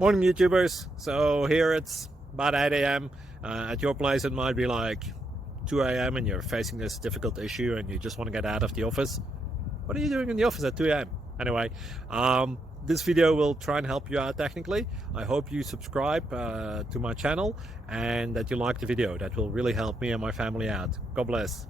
Morning YouTubers. So here it's about 8 a.m. At your place it might be like 2 a.m. and you're facing this difficult issue and you just want to get out of the office. What are you doing in the office at 2 a.m.? Anyway, this video will try and help you out technically. I hope you subscribe to my channel and that you like the video. That will really help me and my family out. God bless.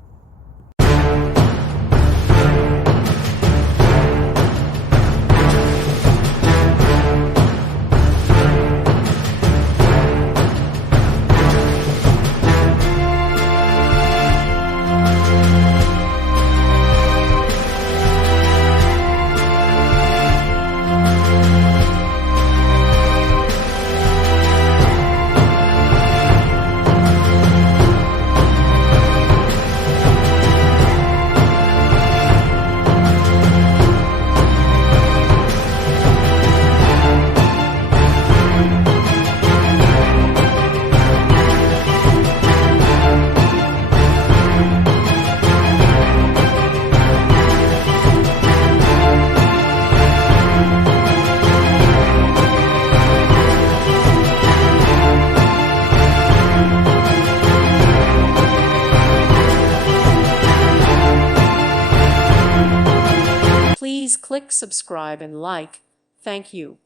Please click subscribe and like. Thank you.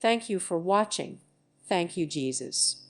Thank you for watching. Thank you, Jesus.